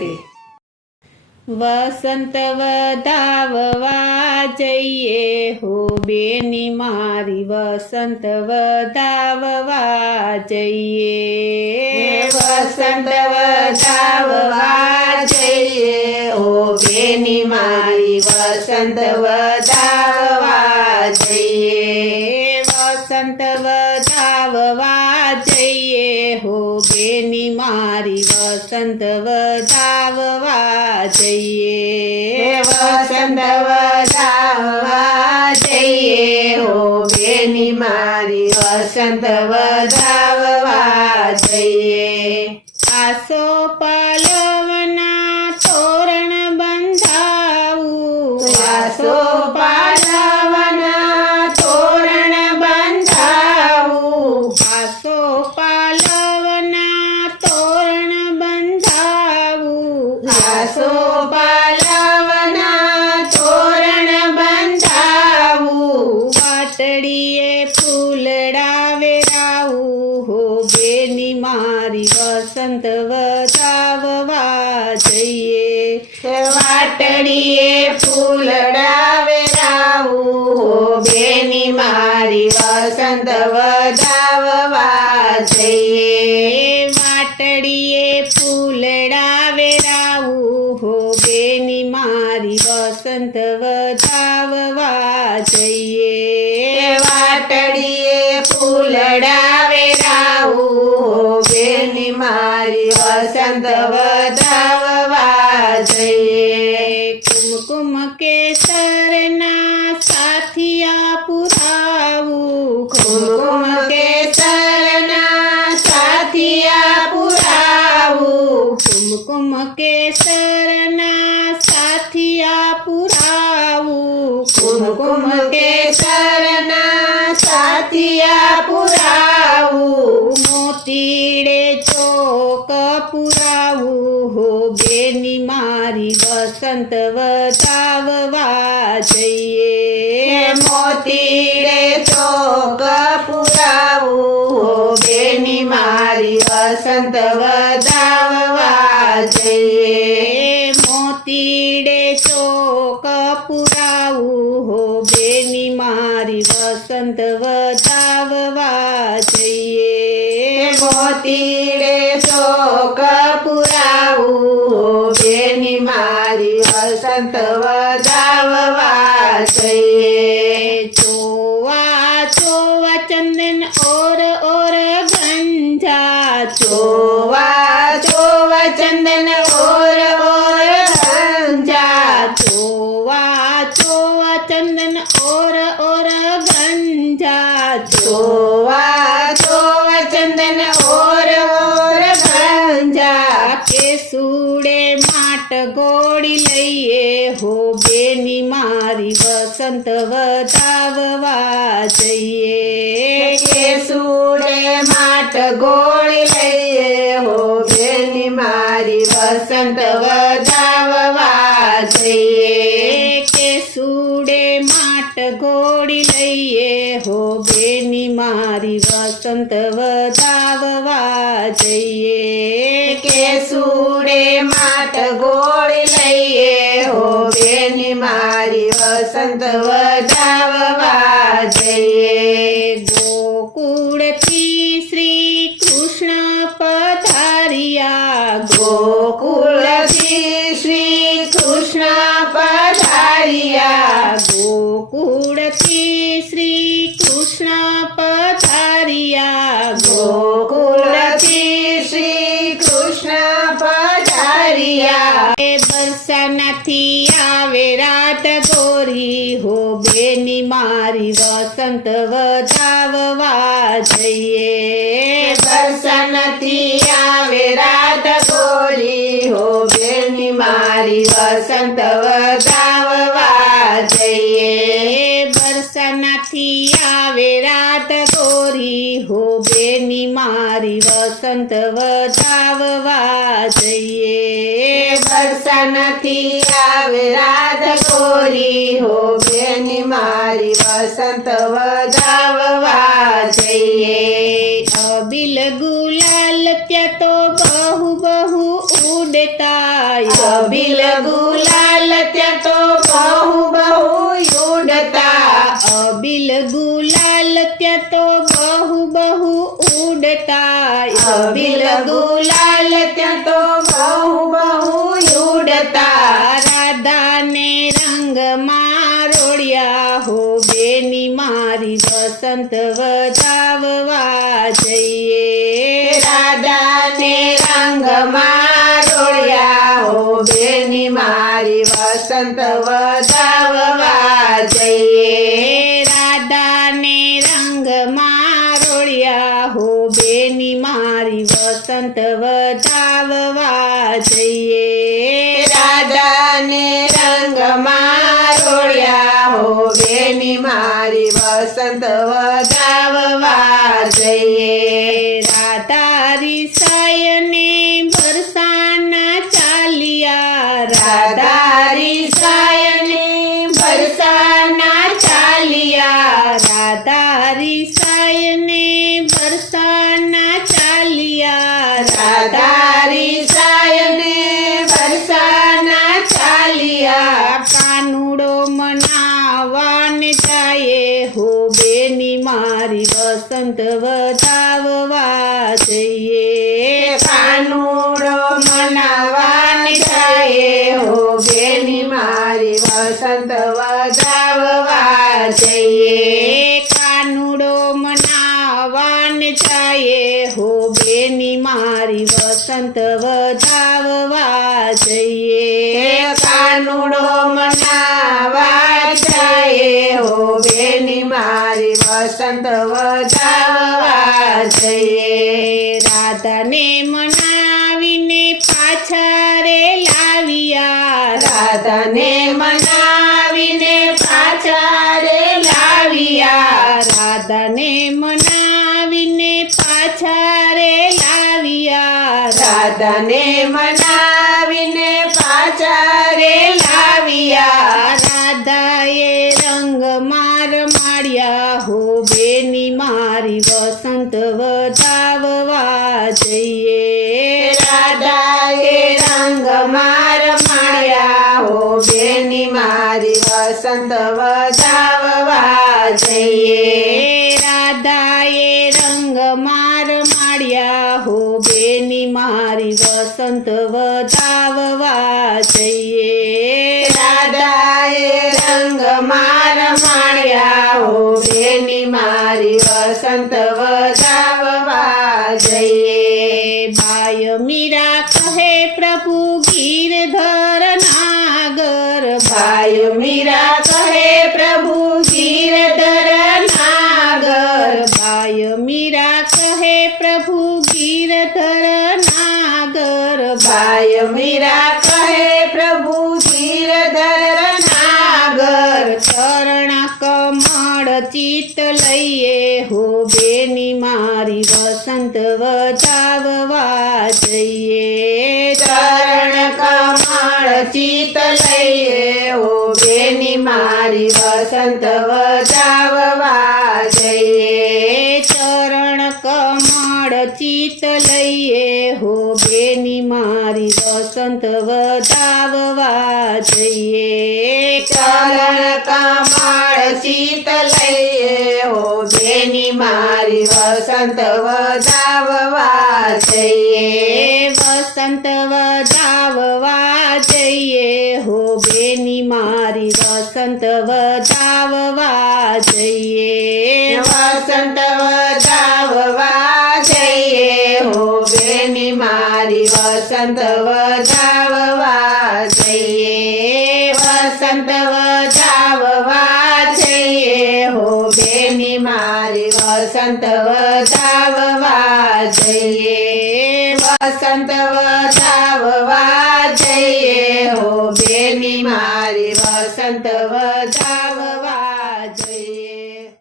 ગુજરાતી। વસંત વધાવવા જઈએ હો બેની મારી, વસંત વધાવવા જઈએ। વસંત વધાવવા જઈએ હો બેની મારી, વસંત વધાવવા જઈએ। વસંત વધાવવા જઈએ હો બેની મારી, વસંત વધાવવા જઈએ। વસંત વધાવવા જઈએ હો બેની મારી, વસંત વધાવવા જઈએ। આસો પાલવના તોરણ બંધાવું, આસો પાલવના તોરણ બંધાવું, આસો પાલવના તોરણ બંધાવું, આસો પાલવના તોરણ બંધાવું। વાટડીએ ફૂલડા વેરાવું હો બેની મારી, વસંત વધાવવા જઈએ। વાટડીએ ફૂલડા વેરાવું હો બેની મારી, વસંત વધાવવા જઈએ। વાટડીએ ફૂલડા વેરાવું હો બેની મારી, વસંત વધાવવા જઈએ। વાટડીએ ફૂલડા વેરાવું હો બેની મારી, વસંત વધાવવા જઈએ। કુમકુમ કેસરના સાથિયા પુરાવું, કુમકુમ કેસરના સાથિયા પુરાવું, કુમકુમ કેસરના સાથિયા પુરાવું, કુમકુમ કેસરના સાથિયા પુરાવું। મોતીડે ચોક પુરાવું હો બેની મારી, વસંત વધાવવા જઈએ। મોતીડે ચોક પુરાવું હો બેની મારી, વસંત વધાવવા જઈએ। મોતીડે ચોક પુરાવું હો બેની મારી, વસંત વધાવવા જઈએ। મોતીડે ચોક પુરાવું હો બેની મારી, વસંત વધાવવા જઈએ। ચોવા ચોવા ચંદન ઓર ઓર ગંજા, ચોવા ચોવા ચંદન ઓર ઓર ગંજા, ચોવા ચોવા ચંદન ઓર ઓર ગંજા, ચોવા ચોવા ચંદન ઓર ઓર ગંજા। કેસુડે માટ ગોળી લઈએ હો બેની મારી, વસંત વધાવવા જઈએ। કેસુડે માટ ગોળી લઈએ હો બેની મારી, વસંત વધાવવા જઈએ। કેસુડે માટ ગોળી લઈએ હો બેની મારી, વસંત વધાવવા જઈએ। કેસુડે માટ ગોળી લઈએ હો બેની મારી, વસંત વધાવવા જઈએ। ગોકુળથી શ્રી કૃષ્ણ પધાર્યા, ગોકુળથી શ્રી કૃષ્ણ પધાર્યા, ગોકુળથી શ્રી કૃષ્ણ પધાર્યા, ગોકુળથી શ્રી કૃષ્ણ પધાર્યા। બરસાનાથી આવે રાત ગોરી હો બેની મારી, વસંત વધાવવા જઈએ। બરસાનાથી આવે રાત ગોરી હો બેની મારી, વસંત વધાવવા જઈએ। બરસાનાથી આવે રાત ગોરી હો બેની મારી, વસંત વધાવવા જઈએ। બરસાનાથી આવે રાત ગોરી હો બેની મારી, વસંત વધાવવા જઈએ। અબિલ ગુલાલ ત્યાં તો બહુ બહુ ઉડે ઉડતા અભિલ ગુલાલ ત્યાં તો બહુ બહુ ઉડતા અબિલ ગુલાલ ત્યાં તો બહુ ઉડતા અભિલ ગુલાલ ત્યાં તો બહુ બહુ ઉડતા રાધાને રંગમાં રોડિયા હો બેની મારી વસંત વધાવવા જઈએ રાધાને રંગમાં રોળ્યા હો બેની મારી વસંત વધાવવા જઈએ રાધાને રંગમાં રોડિયા હો બેની મારી વસંત વધાવવા જઈએ રાધાને રંગમાં રોળ્યા હો બેની મારી વસંત વધાવવા જઈએ રાધા રિસાયને બરસાના ચાલિયા રાધા રિસાયને બરસાના ચાલિયા રાધા રિસાયને બરસાના ચાલિયા રાધા રિસાયને બરસાના ચાલિયા કાનુડો મનાવાને જાય હો બેની મારી વસંત વધાવવા જઈએ કાનુડો મનાવાને જાય હો બેની મારી વસંત વધાવવા જઈએ કાનુડો મનાવાને જાય હો બેની મારી વસંત વધાવવા જઈએ કાનુડો મનાવા જાય હો બેની મારી વસંત વધાવવા જઈએ રાધાને મનાવીને પાછા રે લાવ્યા રાધાને મનાવીને પાછા રે લાવ્યા રાધાને મનાવીને પાછા રે લાવ્યા રાધાને મનાવીને પાછા રે લાવ્યા રાધાએ રંગ માર માળ્યા હો બેની મારી વસંત વધાવવા જઈએ રાધાએ રંગ માર માળ્યા હો બેની મારી વસંત વધાવવા જઈએ રાધાએ રંગ માર માળ્યા હો બેની મારી વસંત વધાવવા જઈએ રાધાએ રંગ માર માળ્યા હો બેની મારી વસંત વધાવવા જઈએ બાય મીરા કહે પ્રભુ ગીરધર નાગર ભાઈ મીરા કહે પ્રભુ ગીરધર નાગર બાય મીરા કહે પ્રભુ ગીરધર નાગર ભાઈ મીરા કહે પ્રભુ ગીરધર નાગર ચરણ કમળ ચિત્ત લઈએ હો બેની મારી વસંત વધાવવા જઈએ ચરણ કમળ ચિત લઈએ હો બેની મારી વસંત વધાવવા જઈએ ચરણ કમળ ચિત્ત લઈએ હો બેની મારી વસંત વધાવવા જઈએ ચરણ કમળ ચિત લઈએ હો બેની મારી વસંત વધાવવા જઈએ વસંત વધાવવા જઈએ હો બેની મારી વસંત વધાવવા જઈએ વસંત વધાવવા જઈએ હો બેની મારી વસંત વધાવવા જઈએ વસંત વધાવવા જઈએ હો બેની મારી વસંત વધાવવા જઈએ વસંત વધાવવા જઈએ હો બેની મારી વસંત વધાવવા જઈએ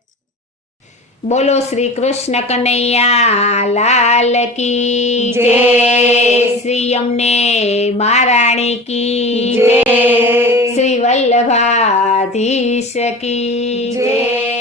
બોલો શ્રી કૃષ્ણ કનૈયા લાલ કી જય. શ્રી અમને મહારાણી કી જય. શ્રી વલ્લભાધીશ કી જય.